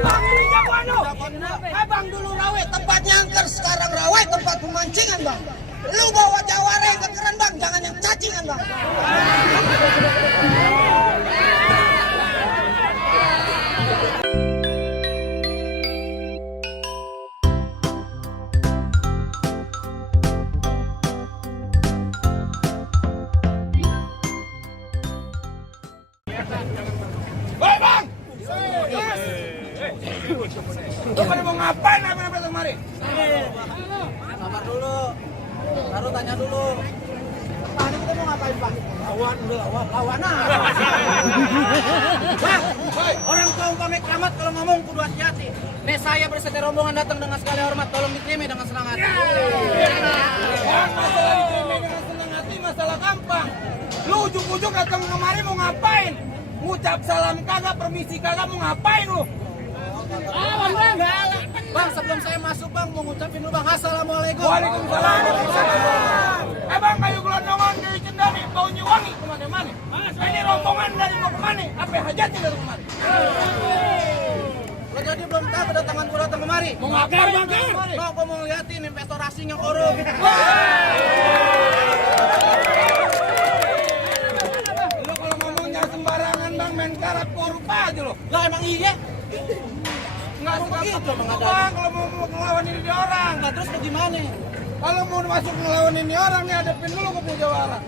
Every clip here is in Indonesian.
Bang ini jagoan lo. Bang dulu rawe tempat nyangker, sekarang rawe tempat pemancingan bang. Lu bawa jawara yang keren bang, jangan yang cacingan bang. Woi bang! Lu pada mau ngapain apa kemari? Sabar dulu, baru tanya dulu. Tadi kita mau ngapain bang? Lawan Bang, orang tua umpamai keramat kalau ngomong kudu hati-hati. Nih saya bersedia rombongan datang dengan segala hormat, tolong diterima dengan senang hati. Masalah diterima dengan senang hati, masalah gampang. Lu ujung-ujung datang kemari mau ngapain? Ngucap salam kagak, permisi kagak, mau ngapain lu? Bang, sebelum saya masuk bang, mau ngucapin dulu bang, assalamualaikum. Waalaikumsalam. Bang, kayu gelondongan kayu cendani, baunya wangi kemana-mana. Ini rombongan dari mau kemana? Apa hajatnya dari kemari? Lo jadi belum tahu kedatangan gue datang kemari. Mau ngapain bang? Mau gue mau liatin investor asing yang korup. Lu kalau ngomongnya sembarangan bang, main karat korup aja lo. Lah emang iya? Nggak begitu, begitu Bang, bang, kalau mau ngelawan ini orang. Nah terus bagaimana? Kalau mau masuk ngelawan ini orang nih, hadapin dulu ke punya jawara.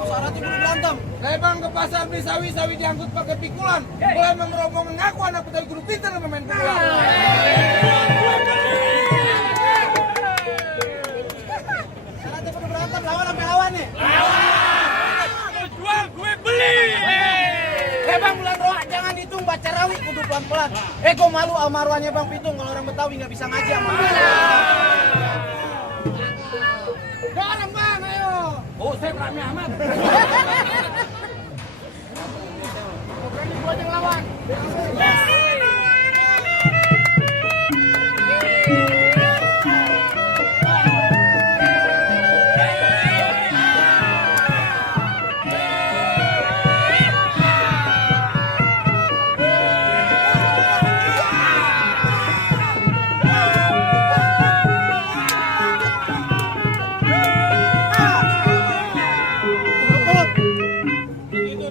Syaratnya dulu berantem. Kayak bang ke pasar beli sawi diangkut pakai pikulan. Kalau emang rombongan ngaku anak putih guru pintar sama main pikulan. Syaratnya perlu berantem, lawan sampai lawan nih. Jual gue beli. Bang bulan roh jangan dihitung baca rawi kudu pelan-pelan. Gue malu almarwahnya Bang Pitung kalau orang Betawi nggak bisa ngaji sama gue. Dorong bang, ayo. Oh, saya berani amat. Berani gue aja ngelawan.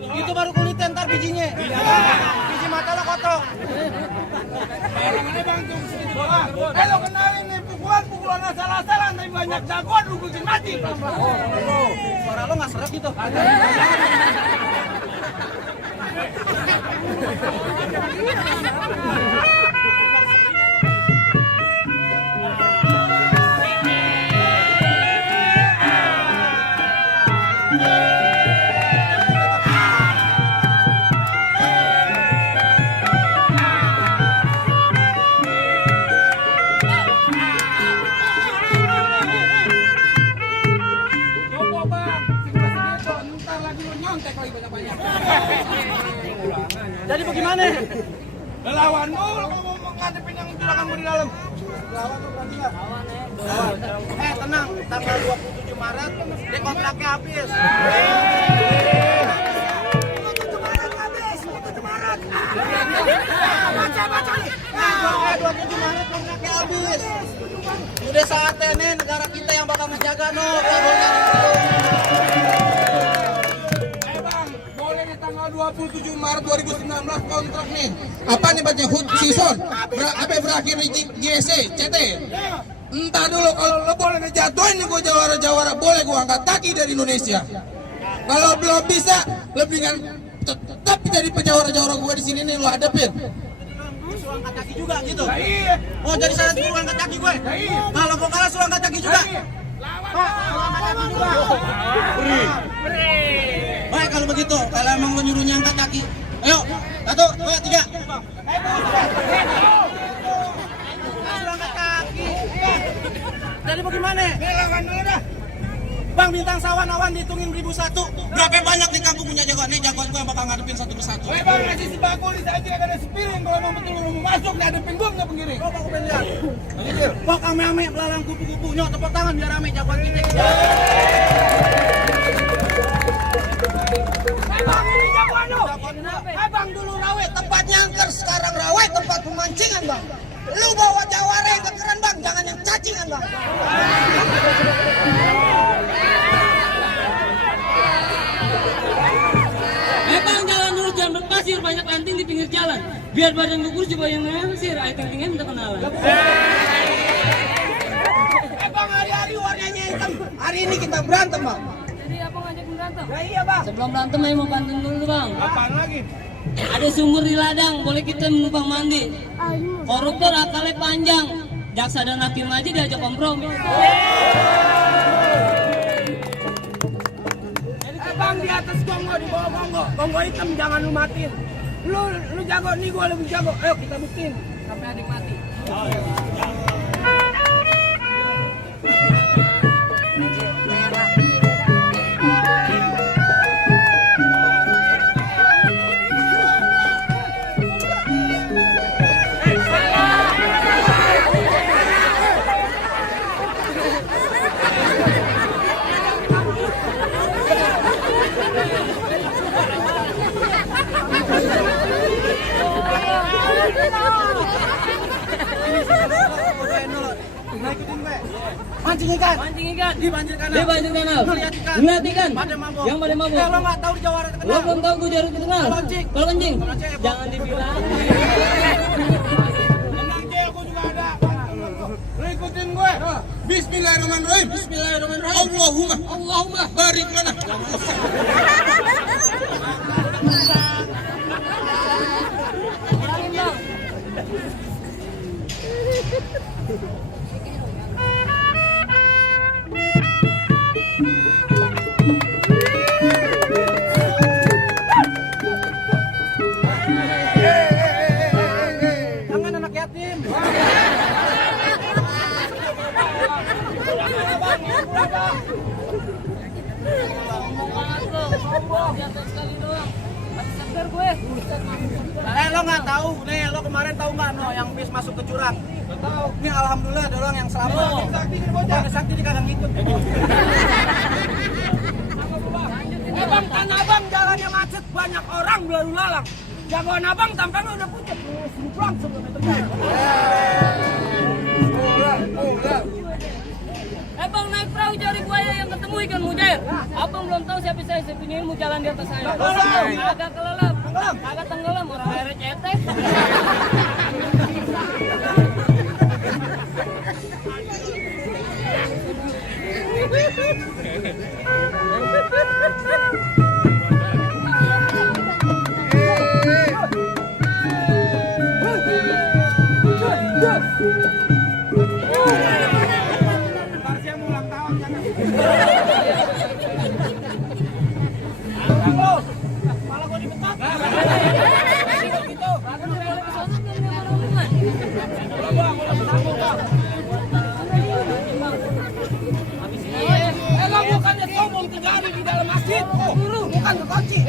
Itu baru kulitnya ntar bijinya. Biji mata lo kotor. Ini bang tuh sini doang. Lo kenalin nih pukulan asal-asalan tapi banyak jagoan lu bikin mati. Suara lo nggak seret gitu. Coba bang, segitu ntar lagi lu nyontek lagi banyak-banyak. Jadi bagaimana? Lawan lu kalau mau ngadepin yang juragan di dalam. Lawan tuh berarti nggak? Tenang, tanggal 27 Maret kontraknya habis. 27 Maret habis, 27 Maret. Baca nih. 27 Maret kontraknya habis. Udah saatnya nih negara kita yang bakal ngejaga Bang, boleh di tanggal 27 Maret 2019 kontrak nih. Apa nih baca hood season? Apa berakhir di GSC, CT? Entah dulu kalau lo boleh ngejatuhin nih gue jawara boleh gue angkat kaki dari Indonesia. Kalau belum bisa, lebih dengan tetap jadi pejawara-jawara gue di sini nih lo hadapin. suruh angkat kaki juga gitu. Iya. Oh jadi syarat suruh angkat kaki gue. Iya. Kalau gue kalah suruh angkat kaki juga. Pak, suruh angkat kaki juga. Baik kalau begitu, kalau emang lo nyuruhnya angkat kaki. Ayo, 1, 2, 3. Suruh angkat kaki. Jadi bagaimana? Lawan dulu dah. Bang Bintang Sawan Awan dihitungin 1001. Berapa banyak di kampung punya jagoan? Nih jagoan gue yang bakal ngadepin satu persatu. Woi bang, ngasih sembako di saja ada sepiring. Kalau emang betul lu mau masuk, ngadepin gue nggak pengiring. Oh, aku pengen lihat. Bok ame-ame belalang kupu-kupu. Nyok tepuk tangan biar rame jagoan kita. Bang ini jagoan lu. Bang dulu rawe, tempat nyangkar sekarang rawe, tempat pemancingan bang. Lu bawa jawara yang keren bang, jangan yang cacingan bang. Bang, jalan dulu, jangan berpasir, banyak ranting di pinggir jalan. Biar badan gugur coba yang ngasir, air tingginya minta kenalan. Bang, hari-hari warnanya hitam. Hari ini kita berantem bang. Jadi apa ngajak berantem? Nah, iya bang. Sebelum berantem ayo mau pantun dulu bang. Apaan lagi? Ada sumur di ladang, boleh kita menumpang mandi. Koruptor akalnya panjang, jaksa dan hakim aja diajak kompromi. Bang, di atas gongo, di bawah gongo. Gongo hitam jangan lu matiin. Lu jago nih, gua lebih jago. Ayo kita buktiin sampai ada yang mati. Mancing ikan. Mancing ikan Di banjir kanal. di banjir kanal. Lihat ikan. Lihat ikan Pada mabuk. yang pada mabuk. Lo nggak tahu di Jawara Lo terkenal. belum tahu gue jarum terkenal. Kalau kencing. Kalau kencing, kencing, jangan dibilang. Tenang aja, aku juga ada. Lu ikutin gue. Bismillahirrahmanirrahim. Bismillahirrahmanirrahim. Allahumma barik lana. Jangan anak yatim. Lo nggak tahu nih, lo kemarin tahu nggak no yang bis masuk ke jurang? Tahu. Ini alhamdulillah ada orang yang selamat. Bang Sakti di kagak ngikut. Bang, tanah abang jalannya macet, banyak orang berlalu lalang. Jagoan abang tampaknya udah pucat. Pulang sebelum itu. Bang naik perahu cari buaya yang ketemu ikan mujair. Abang belum tahu siapa saya punya ilmu jalan di atas saya. Agak kelelap, agak tenggelam, orang airnya cetek. Malah gua dipetak. Lo bukannya sombong 3 hari di dalam masjid. Bukan kekunci.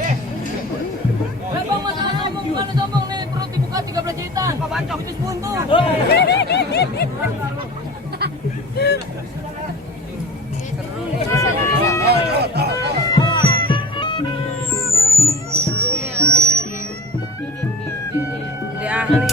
Bang masalah sombong, mana sombong nih perut dibuka 13 jahitan. Apa bancok itu buntu. Di ahli.